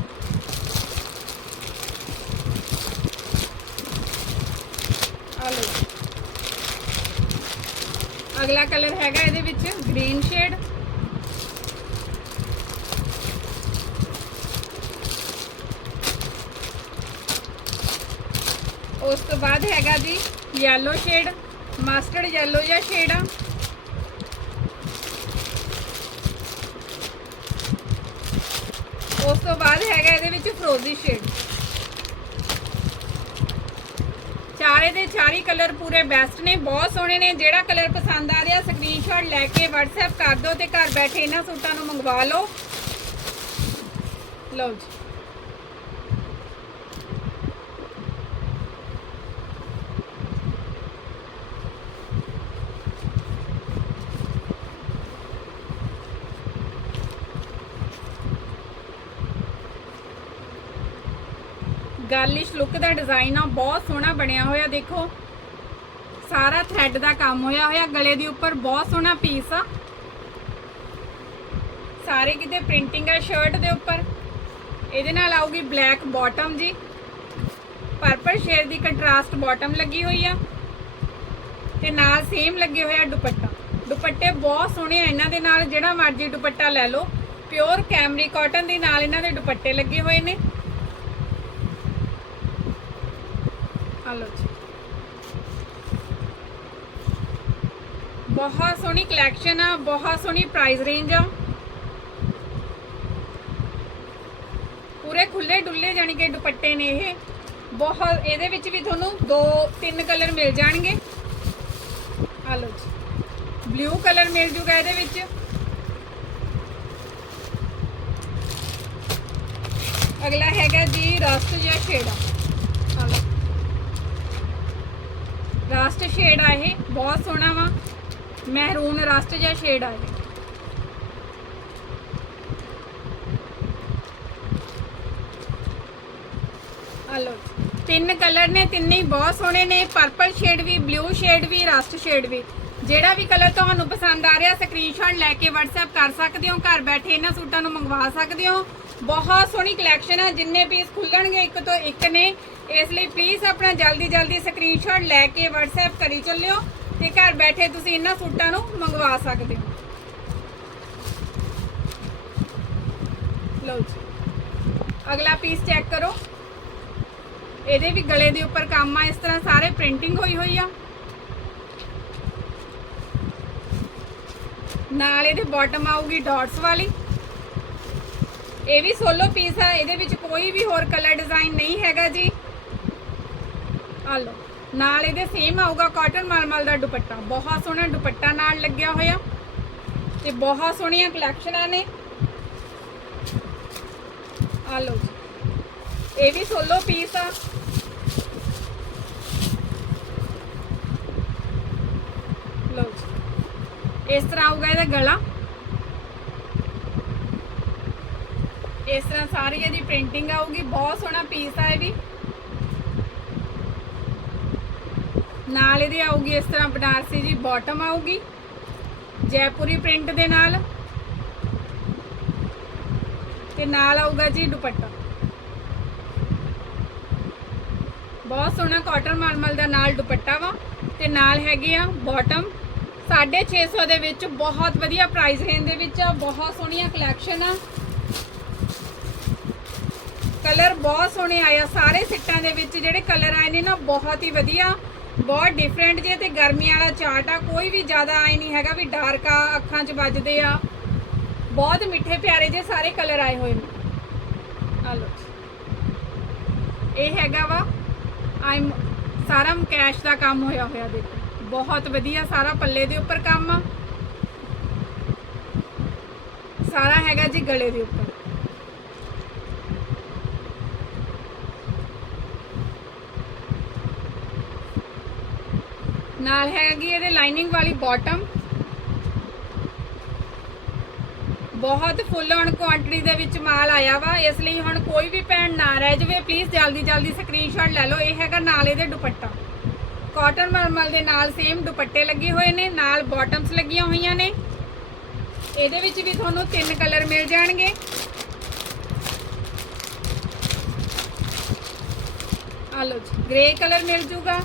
ਆ ਲਓ। ਅਗਲਾ ਕਲਰ ਹੈਗਾ ਇਹਦੇ ਵਿੱਚ ਗ੍ਰੀਨ ਸ਼ੇਡ ਉਸ ਤੋਂ ਬਾਅਦ ਹੈਗਾ ਜੀ ਯੈਲੋ ਸ਼ੇਡ ਮਸਟਰਡ ਯੈਲੋ ਜਿਹਾ ਸ਼ੇਡ ਆ। ਉਸ ਤੋਂ ਬਾਅਦ ਹੈਗਾ ਇਹਦੇ ਵਿੱਚ ਫਰੋਜ਼ੀ ਸ਼ੇਡ ਚਾਰੇ ਦੇ ਚਾਰੀ ਕਲਰ ਪੂਰੇ ਬੈਸਟ ਨੇ, ਬਹੁਤ ਸੋਹਣੇ ਨੇ। ਜਿਹੜਾ ਕਲਰ ਪਸੰਦ ਆ ਰਿਹਾ ਸਕਰੀਨਸ਼ਾਟ ਲੈ ਕੇ WhatsApp ਕਰ ਦਿਓ ਤੇ ਘਰ ਬੈਠੇ ਇਹਨਾਂ ਸੂਟਾਂ ਨੂੰ ਮੰਗਵਾ ਲਓ। ਲਓ ਜੀ। ਗਾਰਲਿਸ਼ ਲੁੱਕ ਦਾ ਡਿਜ਼ਾਈਨ ਆ, ਬਹੁਤ ਸੋਹਣਾ ਬਣਿਆ ਹੋਇਆ, ਦੇਖੋ। ਸਾਰਾ ਥ੍ਰੈਡ ਦਾ ਕੰਮ ਹੋਇਆ ਹੋਇਆ, ਗਲੇ ਦੇ ਉੱਪਰ ਬਹੁਤ ਸੋਹਣਾ ਪੀਸ ਆ। ਸਾਰੇ ਕਿਤੇ ਪ੍ਰਿੰਟਿੰਗ ਆ ਸ਼ਰਟ ਦੇ ਉੱਪਰ। ਇਹਦੇ ਨਾਲ ਆਊਗੀ ਬਲੈਕ ਬਾਟਮ ਜੀ। ਪਰਪਲ ਸ਼ੇਡ ਦੀ ਕੰਟਰਾਸਟ ਬਾਟਮ ਲੱਗੀ ਹੋਈ ਆ। ਤੇ ਨਾਲ ਸੇਮ ਲੱਗੇ ਹੋਇਆ ਦੁਪੱਟਾ। ਦੁਪੱਟੇ ਬਹੁਤ ਸੋਹਣੇ ਆ, ਇਹਨਾਂ ਦੇ ਨਾਲ ਜਿਹੜਾ ਮਰਜ਼ੀ ਦੁਪੱਟਾ ਲੈ ਲਓ। ਪਿਓਰ ਕੈਮਰੀ ਕਾਟਨ ਦੇ ਨਾਲ ਇਹਨਾਂ ਦੇ ਦੁਪੱਟੇ ਲੱਗੇ ਹੋਏ ਨੇ ਆ ਲਓ ਜੀ ਬਹੁਤ ਸੋਹਣੀ ਕਲੈਕਸ਼ਨ ਆ, ਬਹੁਤ ਸੋਹਣੀ ਪ੍ਰਾਈਸ ਰੇਂਜ ਆ। ਪੂਰੇ ਖੁੱਲੇ ਡੁੱਲੇ ਜਾਣੀ ਕਿ ਦੁਪੱਟੇ ਨੇ ਇਹ। ਬਹੁਤ, ਇਹਦੇ ਵਿੱਚ ਵੀ ਤੁਹਾਨੂੰ ਦੋ, ਤਿੰਨ ਕਲਰ ਮਿਲ ਜਾਣਗੇ। ਆ ਲਓ ਜੀ। ਬਲੂ ਕਲਰ ਮਿਲ ਜੂਗਾ ਇਹਦੇ ਵਿੱਚ। ਅਗਲਾ ਹੈਗਾ ਜੀ ਰਸਟ ਜਿਹਾ ਸ਼ੇਡ ਆ ਰਸਟ ਸ਼ੇਡ ਆ ਇਹ, ਬਹੁਤ ਸੋਹਣਾ ਵਾ। ਮਹਿਰੂਨ ਰਸਟ ਜਿਹਾ ਸ਼ੇਡ ਆ ਇਹ ਆ ਲਓ ਤਿੰਨ ਕਲਰ ਨੇ, ਤਿੰਨੇ ਹੀ ਬਹੁਤ ਸੋਹਣੇ ਨੇ। ਪਰਪਲ ਸ਼ੇਡ ਵੀ ਬਲੂ ਸ਼ੇਡ ਵੀ ਰਸਟ ਸ਼ੇਡ ਵੀ। ਜਿਹੜਾ ਵੀ ਕਲਰ ਤੁਹਾਨੂੰ ਪਸੰਦ ਆ ਰਿਹਾ ਸਕਰੀਨਸ਼ਾਟ ਲੈ ਕੇ WhatsApp ਕਰ ਸਕਦੇ ਹੋ। ਘਰ ਬੈਠੇ ਇਹਨਾਂ ਸੂਟਾਂ ਨੂੰ ਮੰਗਵਾ ਸਕਦੇ ਹੋ। ਬਹੁਤ ਸੋਹਣੀ ਕਲੈਕਸ਼ਨ ਆ, ਜਿੰਨੇ ਪੀਸ ਖੁੱਲਣਗੇ, ਇੱਕ ਤੋਂ ਇੱਕ ਨੇ। ਇਸ ਲਈ ਪਲੀਜ਼ ਆਪਣਾ ਜਲਦੀ ਜਲਦੀ ਸਕਰੀਨਸ਼ਾਟ ਲੈ ਕੇ WhatsApp ਕਰੀ ਚੱਲਿਓ। ਤੇ ਘਰ ਬੈਠੇ ਤੁਸੀਂ ਇਹਨਾਂ ਸੂਟਾਂ ਨੂੰ ਮੰਗਵਾ ਸਕਦੇ ਹੋ। ਲਓ ਜੀ। ਅਗਲਾ ਪੀਸ ਚੈੱਕ ਕਰੋ। ਇਹਦੇ ਵੀ ਗਲੇ ਦੇ ਉੱਪਰ ਕੰਮ ਆ, ਇਸ ਤਰ੍ਹਾਂ ਸਾਰੇ ਪ੍ਰਿੰਟਿੰਗ ਹੋਈ ਹੋਈ ਆ। ਨਾਲ ਇਹਦੇ ਬਾਟਮ ਆਊਗੀ ਡਾਟਸ ਵਾਲੀ। ਇਹ ਵੀ ਸੋਲੋ ਪੀਸ ਆ, ਇਹਦੇ ਵਿੱਚ ਕੋਈ ਵੀ ਹੋਰ ਕਲਰ ਡਿਜ਼ਾਈਨ ਨਹੀਂ ਹੈਗਾ ਜੀ। ਆ ਲਓ। ਨਾਲ ਇਹਦੇ ਸੇਮ ਆਊਗਾ ਕਾਟਨ ਮਲਮਲ ਦਾ ਦੁਪੱਟਾ। ਬਹੁਤ ਸੋਹਣਾ ਦੁਪੱਟਾ ਨਾਲ ਲੱਗਿਆ ਹੋਇਆ। ਤੇ ਬਹੁਤ ਸੋਹਣੀਆਂ ਕਲੈਕਸ਼ਨਾਂ ਨੇ। ਆ ਲਓ ਜੀ। ਇਹ ਵੀ ਸੋਲੋ ਪੀਸ ਆ। ਲਓ ਜੀ। ਇਸ ਤਰ੍ਹਾਂ ਆਊਗਾ ਇਹਦਾ ਗਲਾ। ਇਸ ਤਰ੍ਹਾਂ ਸਾਰੀ ਇਹਦੀ ਪ੍ਰਿੰਟਿੰਗ ਆਊਗੀ। ਬਹੁਤ ਸੋਹਣਾ ਪੀਸ ਆ ਇਹ ਵੀ। ਨਾਲ ਇਹਦੇ ਆਊਗੀ ਇਸ ਤਰ੍ਹਾਂ ਬਨਾਰਸੀ ਜੀ ਬਾਟਮ ਆਊਗੀ, ਜੈਪੁਰੀ ਪ੍ਰਿੰਟ ਦੇ ਨਾਲ। ਤੇ ਨਾਲ ਆਊਗਾ ਜੀ ਦੁਪੱਟਾ। ਬਹੁਤ ਸੋਹਣਾ ਕਾਟਨ ਮਲਮਲ ਦਾ ਨਾਲ ਦੁਪੱਟਾ ਵਾ, ਤੇ ਨਾਲ ਹੈਗੇ ਆ ਬਾਟਮ 650 ਦੇ ਵਿੱਚ ਬਹੁਤ ਵਧੀਆ ਪ੍ਰਾਈਸ ਰੇਂਜ ਦੇ ਵਿੱਚ ਆ, ਬਹੁਤ ਸੋਹਣੀਆਂ ਕਲੈਕਸ਼ਨ ਆ। ਕਲਰ ਬਹੁਤ ਸੋਹਣੇ ਆਏ ਆ, ਸਾਰੇ ਸਿੱਟਾਂ ਦੇ ਵਿੱਚ ਜਿਹੜੇ ਕਲਰ ਆਏ ਨੇ ਨਾ, ਬਹੁਤ ਹੀ ਵਧੀਆ। ਬਹੁਤ ਡਿਫਰੈਂਟ ਜੇ ਤੇ ਗਰਮੀ ਵਾਲਾ ਚਾਰਟ ਆ, ਕੋਈ ਵੀ ਜ਼ਿਆਦਾ ਆਏ ਨਹੀਂ ਹੈਗਾ ਵੀ ਡਾਰਕ ਆ, ਅੱਖਾਂ 'ਚ ਵੱਜਦੇ ਆ। ਬਹੁਤ ਮਿੱਠੇ ਪਿਆਰੇ ਜੇ ਸਾਰੇ ਕਲਰ ਆਏ ਹੋਏ ਨੇ। ਆ ਲਓ ਇਹ ਹੈਗਾ ਵਾ ਆਈ ਸਾਰਾ ਕੈਸ਼ ਦਾ ਕੰਮ ਹੋਇਆ ਹੋਇਆ ਦੇਖੋ। ਬਹੁਤ ਵਧੀਆ ਸਾਰਾ ਪੱਲੇ ਦੇ ਉੱਪਰ ਕੰਮ ਆ। ਸਾਰਾ ਹੈਗਾ ਜੀ ਗਲੇ ਦੇ ਉੱਪਰ। ਨਾਲ ਹੈਗੀ ਇਹਦੇ ਲਾਈਨਿੰਗ ਵਾਲੀ ਬਾਟਮ ਬਹੁਤ ਫੁੱਲ ਹੁਣ ਕੁਆਂਟੀਟੀ ਦੇ ਵਿੱਚ ਮਾਲ ਆਇਆ ਵਾ, ਇਸ ਲਈ ਹੁਣ ਕੋਈ ਵੀ ਭੈਣ ਨਾ ਰਹਿ ਜਾਵੇ ਪਲੀਜ਼ ਜਲਦੀ ਜਲਦੀ ਸਕਰੀਨਸ਼ਾਟ ਲੈ ਲਓ। ਇਹ ਹੈਗਾ ਨਾਲ ਇਹਦੇ ਦੁਪੱਟਾ। ਕਾਟਨ ਮਲਮਲ ਦੇ ਨਾਲ ਸੇਮ ਦੁਪੱਟੇ ਲੱਗੇ ਹੋਏ ਨੇ, ਨਾਲ ਬਾਟਮਸ ਲੱਗੀਆਂ ਹੋਈਆਂ ਨੇ। ਇਹਦੇ ਵਿੱਚ ਵੀ ਤੁਹਾਨੂੰ ਤਿੰਨ ਕਲਰ ਮਿਲ ਜਾਣਗੇ। ਆ ਲਓ ਜੀ ਗ੍ਰੇ ਕਲਰ ਮਿਲ ਜੂਗਾ।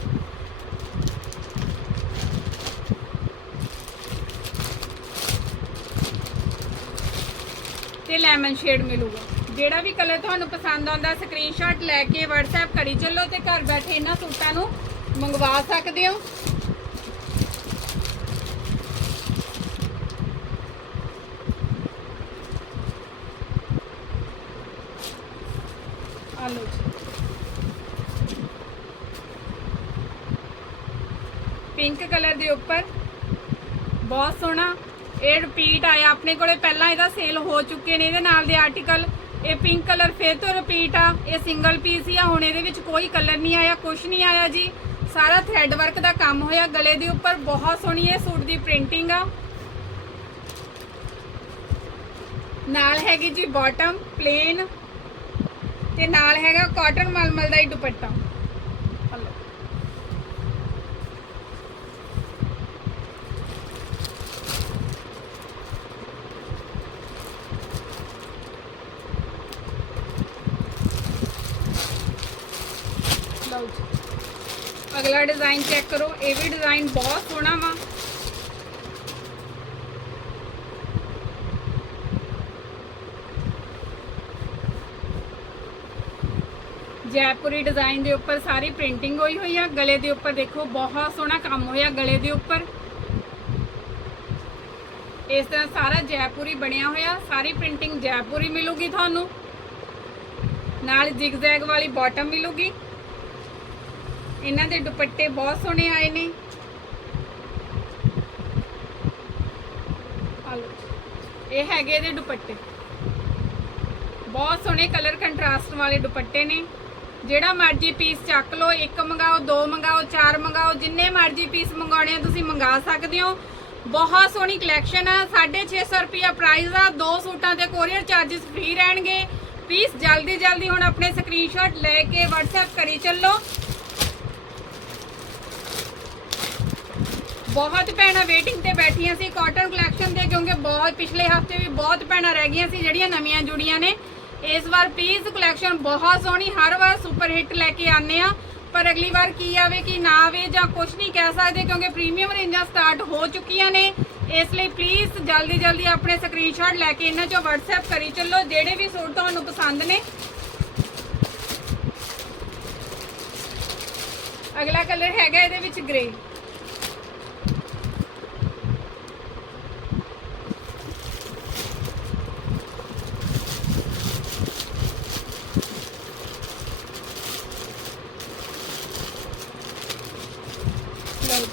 ਤੇ ਲੈਮਨ ਸ਼ੇਡ ਮਿਲੂਗਾ। ਜਿਹੜਾ ਵੀ ਕਲਰ ਤੁਹਾਨੂੰ ਪਸੰਦ ਆਉਂਦਾ ਸਕਰੀਨਸ਼ਾਟ ਲੈ ਕੇ, WhatsApp ਕਰੀ ਚੱਲੋ ਤੇ ਘਰ ਬੈਠੇ ਇਹਨਾਂ ਸੂਟਾਂ ਨੂੰ ਮੰਗਵਾ ਸਕਦੇ ਹੋ। ਆ ਪਿੰਕ ਕਲਰ ਦੇ ਉੱਪਰ। ਬਹੁਤ ਸੋਹਣਾ। ਇਹ ਰਿਪੀਟ ਆਇਆ। ਆਪਣੇ ਕੋਲੇ ਪਹਿਲਾਂ ਇਹਦਾ ਸੇਲ ਹੋ ਚੁੱਕੇ ਨੇ। ਇਹਦੇ ਨਾਲ ਦੇ ਆਰਟੀਕਲ ਇਹ ਪਿੰਕ ਕਲਰ ਫੇਰ ਤੋਂ ਰਿਪੀਟ ਆ। ਇਹ ਸਿੰਗਲ ਪੀਸ ਹੀ ਆ। ਹੁਣ ਇਹਦੇ ਵਿੱਚ ਕੋਈ ਕਲਰ ਨਹੀਂ ਆਇਆ ਕੁਝ ਨਹੀਂ ਆਇਆ ਜੀ। ਸਾਰਾ ਥ੍ਰੈਡ ਵਰਕ ਦਾ ਕੰਮ ਹੋਇਆ। ਗਲੇ ਦੇ ਉੱਪਰ ਬਹੁਤ ਸੋਹਣੀ ਇਹ ਸੂਟ ਦੀ ਪ੍ਰਿੰਟਿੰਗ ਆ। ਨਾਲ ਹੈਗੀ ਜੀ ਬਾਟਮ ਪਲੇਨ ਤੇ ਨਾਲ ਹੈਗਾ ਕਾਟਨ ਮਲਮਲ ਦਾ ਹੀ ਦੁਪੱਟਾ ਆਹ ਲਓ। ਲਓ ਜੀ ਅਗਲਾ ਡਿਜ਼ਾਈਨ ਚੈੱਕ ਕਰੋ, ਇਹ ਵੀ ਡਿਜ਼ਾਈਨ ਬਹੁਤ ਸੋਹਣਾ ਵਾ। ਜੈਪੁਰੀ ਡਿਜ਼ਾਈਨ ਦੇ ਉੱਪਰ ਸਾਰੀ ਪ੍ਰਿੰਟਿੰਗ ਹੋਈ ਹੋਈ ਆ, ਗਲੇ ਦੇ ਉੱਪਰ ਦੇਖੋ, ਬਹੁਤ ਸੋਹਣਾ ਕੰਮ ਹੋਇਆ ਗਲੇ ਦੇ ਉੱਪਰ। ਇਸ ਤਰ੍ਹਾਂ ਸਾਰਾ ਜੈਪੁਰੀ ਬਣਿਆ ਹੋਇਆ, ਸਾਰੀ ਪ੍ਰਿੰਟਿੰਗ ਜੈਪੁਰੀ ਮਿਲੂਗੀ ਤੁਹਾਨੂੰ। ਨਾਲ ਜ਼ਿਗਜ਼ੈਗ ਵਾਲੀ ਬਾਟਮ ਮਿਲੂਗੀ। ਇਹਨਾਂ ਦੇ ਦੁਪੱਟੇ ਬਹੁਤ ਸੋਹਣੇ ਆਏ ਨੇ। ਇਹ ਹੈਗੇ ਇਹਦੇ ਦੁਪੱਟੇ। ਬਹੁਤ ਸੋਹਣੇ ਕਲਰ ਕੰਟਰਾਸਟ ਵਾਲੇ ਦੁਪੱਟੇ ਨੇ। ਜਿਹੜਾ ਮਰਜ਼ੀ ਪੀਸ ਚੱਕ ਲਓ, ਇੱਕ ਮੰਗਾਓ, ਦੋ ਮੰਗਾਓ, ਚਾਰ ਮੰਗਾਓ, ਜਿੰਨੇ ਮਰਜ਼ੀ ਪੀਸ ਮੰਗਾਉਣੇ ਆ ਤੁਸੀਂ ਮੰਗਾ ਸਕਦੇ ਹੋ। ਬਹੁਤ ਸੋਹਣੀ ਕਲੈਕਸ਼ਨ ਆ। 650 ਰੁਪਿਆ ਪ੍ਰਾਈਸ ਆ। ਦੋ ਸੂਟਾਂ ਦੇ ਕੋਰੀਅਰ ਚਾਰजेस ਫ੍ਰੀ ਰਹਿਣਗੇ। ਪਲੀਜ਼ ਜਲਦੀ ਜਲਦੀ ਹੁਣ ਆਪਣੇ ਸਕਰੀਨਸ਼ਾਟ ਲੈ ਕੇ WhatsApp ਕਰੀ ਚੱਲੋ। ਬਹੁਤ ਭੈਣਾਂ ਵੇਟਿੰਗ ਤੇ ਬੈਠੀਆਂ ਸੀ ਕਾਟਨ ਕਲੈਕਸ਼ਨ ਦੇ, ਕਿਉਂਕਿ ਬਹੁਤ ਪਿਛਲੇ ਹਫ਼ਤੇ ਵੀ ਬਹੁਤ ਭੈਣਾਂ ਰਹਿ ਗਈਆਂ ਸੀ, ਜਿਹੜੀਆਂ ਨਵੀਆਂ ਜੁੜੀਆਂ ਨੇ। ਇਸ ਵਾਰ ਪੀਸ ਕਲੈਕਸ਼ਨ ਬਹੁਤ ਸੋਹਣੀ, ਹਰ ਵਾਰ ਸੁਪਰ ਹਿੱਟ ਲੈ ਕੇ ਆਨੇ ਆ ਪਰ ਅਗਲੀ ਵਾਰ ਕੀ ਆਵੇ, ਕਿ ਨਾ ਆਵੇ, ਜਾਂ ਕੁਝ ਨਹੀਂ ਕਹਿ ਸਕਦੇ, ਕਿਉਂਕਿ ਪ੍ਰੀਮੀਅਮ ਰੇਂਜਾਂ ਸਟਾਰਟ ਹੋ ਚੁੱਕੀਆਂ ਨੇ। ਇਸ ਲਈ ਪਲੀਜ਼ ਜਲਦੀ ਜਲਦੀ ਆਪਣੇ ਸਕਰੀਨਸ਼ਾਟ ਲੈ ਕੇ ਇਹਨਾਂ ਚੋਂ WhatsApp ਕਰੀ ਚੱਲੋ, ਜਿਹੜੇ ਵੀ ਸੂਟ ਤੁਹਾਨੂੰ ਪਸੰਦ ਨੇ। ਅਗਲਾ ਕਲਰ ਹੈਗਾ ਇਹਦੇ ਵਿੱਚ ਗ੍ਰੇ ਲਓ ਜੀ।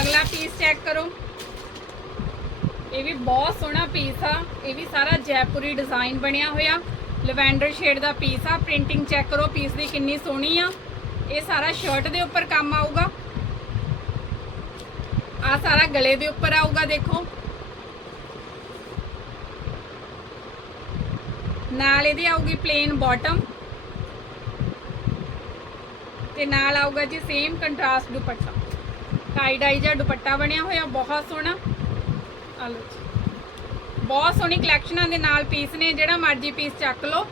ਅਗਲਾ ਪੀਸ ਚੈੱਕ ਕਰੋ ਇਹ ਵੀ ਬਹੁਤ ਸੋਹਣਾ ਪੀਸ ਆ ਇਹ ਵੀ ਸਾਰਾ ਜੈਪੁਰੀ ਡਿਜ਼ਾਈਨ ਬਣਿਆ ਹੋਇਆ। ਲਵੈਂਡਰ ਸ਼ੇਡ ਦਾ ਪੀਸ ਆ। ਪ੍ਰਿੰਟਿੰਗ ਚੈੱਕ ਕਰੋ ਪੀਸ ਦੀ ਕਿੰਨੀ ਸੋਹਣੀ ਆ। ਇਹ ਸਾਰਾ ਸ਼ਰਟ ਦੇ ਉੱਪਰ ਕੰਮ ਆਊਗਾ। ਆ ਸਾਰਾ ਗਲੇ ਦੇ ਉੱਪਰ ਆਊਗਾ, ਦੇਖੋ। ਨਾਲ ਇਹਦੀ ਆਊਗੀ ਪਲੇਨ ਬਾਟਮ ਤੇ ਨਾਲ ਆਊਗਾ ਜੀ same contrast dupatta. Tie dye ਜਿਹਾ ਦੁਪੱਟਾ ਬਣਿਆ ਹੋਇਆ, ਬਹੁਤ ਸੋਹਣਾ। ਆ ਲਓ ਜੀ। ਬਹੁਤ ਸੋਹਣੀ ਕਲੈਕਸ਼ਨਾਂ ਦੇ ਨਾਲ ਪੀਸ ਨੇ, ਜਿਹੜਾ ਮਰਜ਼ੀ ਪੀਸ ਚੱਕ ਲਓ।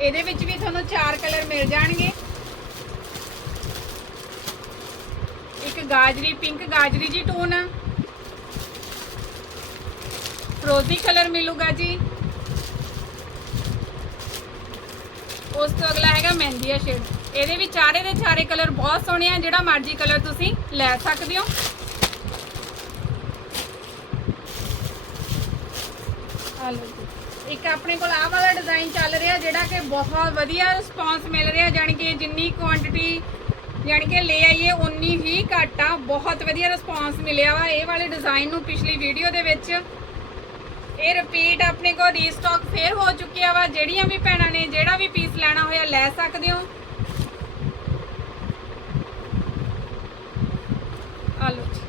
ਇਹਦੇ ਵਿੱਚ ਵੀ ਤੁਹਾਨੂੰ ਚਾਰ ਕਲਰ ਮਿਲ ਜਾਣਗੇ। ਇੱਕ ਗਾਜਰੀ ਪਿੰਕ ਗਾਜਰੀ ਜੀ ਟੋਨ ਆ ਫਰੋਜ਼ੀ ਕਲਰ ਮਿਲੂਗਾ ਜੀ। ਉਸ ਤੋਂ ਅਗਲਾ ਹੈਗਾ ਮਹਿੰਦੀਆ ਸ਼ੇਡ ਇਹਦੇ ਵੀ ਚਾਰੇ ਦੇ ਚਾਰੇ ਕਲਰ ਬਹੁਤ ਸੋਹਣੇ ਆ, ਜਿਹੜਾ ਮਰਜ਼ੀ ਕਲਰ ਤੁਸੀਂ ਲੈ ਸਕਦੇ ਹੋ ਆ ਲਓ ਜੀ। ਇੱਕ ਆਪਣੇ ਕੋਲ ਆਹ ਵਾਲਾ ਡਿਜ਼ਾਈਨ ਚੱਲ ਰਿਹਾ ਜਿਹੜਾ ਕਿ ਬਹੁਤ ਵਧੀਆ ਰਿਸਪਾਂਸ ਮਿਲ ਰਿਹਾ, ਜਾਣੀ ਕਿ ਜਿੰਨੀ ਕੁਆਂਟੀਟੀ ਜਾਣੀ ਕਿ ਲੈ ਆਈਏ ਉਨੀ ਹੀ ਘੱਟ ਆ। ਬਹੁਤ ਵਧੀਆ ਰਿਸਪਾਂਸ ਮਿਲਿਆ ਵਾ ਇਹ ਵਾਲੇ ਡਿਜ਼ਾਈਨ ਨੂੰ ਪਿਛਲੀ ਵੀਡੀਓ ਦੇ ਵਿੱਚ। ਇਹ ਰਿਪੀਟ ਆਪਣੇ ਕੋਲ ਰੀਸਟਾਕ ਫੇਰ ਹੋ ਚੁੱਕਿਆ ਵਾ। ਜਿਹੜੀਆਂ ਵੀ ਭੈਣਾਂ ਨੇ, ਜਿਹੜਾ ਵੀ ਪੀਸ ਲੈਣਾ ਹੋਇਆ, ਲੈ ਸਕਦੇ ਹੋ ਆ ਲਓ ਜੀ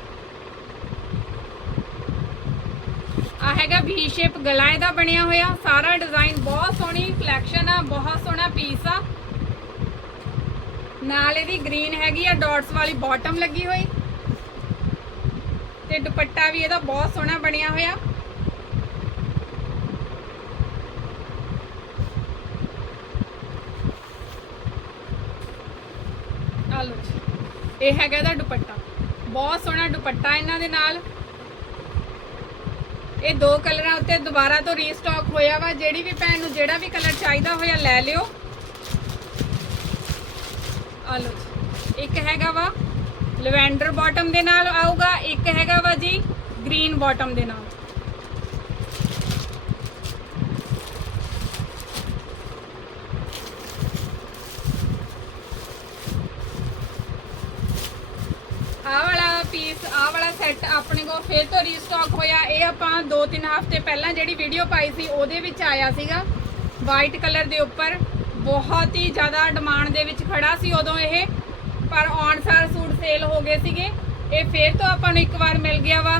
ਆ ਹੈਗਾ ਵੀ ਸ਼ੇਪ ਗਲਾ ਇਹਦਾ ਬਣਿਆ ਹੋਇਆ। ਸਾਰਾ ਡਿਜ਼ਾਈਨ ਬਹੁਤ ਸੋਹਣੀ ਕਲੈਕਸ਼ਨ ਆ, ਬਹੁਤ ਸੋਹਣਾ ਪੀਸ ਆ। ਨਾਲ ਇਹਦੀ ਗ੍ਰੀਨ ਹੈਗੀ ਆ ਡਾਟਸ ਵਾਲੀ ਬਾਟਮ ਲੱਗੀ ਹੋਈ। ਤੇ ਦੁਪੱਟਾ ਵੀ ਇਹਦਾ ਬਹੁਤ ਸੋਹਣਾ ਬਣਿਆ ਹੋਇਆ। ਆ ਜੀ, ਇਹ ਹੈਗਾ ਇਹਦਾ ਦੁਪੱਟਾ। ਬਹੁਤ ਸੋਹਣਾ ਦੁਪੱਟਾ ਇਹਨਾਂ ਦੇ ਨਾਲ। ਇਹ ਦੋ ਕਲਰਾਂ ਉੱਤੇ ਦੁਬਾਰਾ ਤੋਂ ਰੀਸਟਾਕ ਹੋਇਆ ਵਾ। ਜਿਹੜੀ ਵੀ ਭੈਣ ਨੂੰ ਜਿਹੜਾ ਵੀ ਕਲਰ ਚਾਹੀਦਾ ਹੋਇਆ ਲੈ ਲਿਓ। ਆ ਲਓ ਜੀ। ਇੱਕ ਹੈਗਾ ਵਾ ਲਵੈਂਡਰ ਬਾਟਮ ਦੇ ਨਾਲ ਆਊਗਾ, ਇੱਕ ਹੈਗਾ ਵਾ ਜੀ ਗ੍ਰੀਨ ਬਾਟਮ ਦੇ ਨਾਲ ਆਹ ਵਾਲਾ ਪੀਸ ਆਹ ਵਾਲਾ ਸੈੱਟ ਆਪਣੇ ਕੋਲ ਫੇਰ ਤੋਂ ਰੀਸਟਾਕ ਹੋਇਆ। ਇਹ ਆਪਾਂ 2-3 ਹਫ਼ਤੇ ਪਹਿਲਾਂ ਜਿਹੜੀ ਵੀਡੀਓ ਪਾਈ ਸੀ, ਉਹਦੇ ਵਿੱਚ ਆਇਆ ਸੀਗਾ। ਵਾਈਟ ਕਲਰ ਦੇ ਉੱਪਰ ਬਹੁਤ ਹੀ ਜ਼ਿਆਦਾ ਡਿਮਾਂਡ ਦੇ ਵਿੱਚ ਖੜਾ ਸੀ ਉਦੋਂ ਇਹ। ਪਰ ਔਨ ਸਾਰ ਸੂਟ ਸੇਲ ਹੋ ਗਏ ਸੀਗੇ। ਇਹ ਫੇਰ ਤੋਂ ਆਪਾਂ ਨੂੰ ਇੱਕ ਵਾਰ ਮਿਲ ਗਿਆ ਵਾ।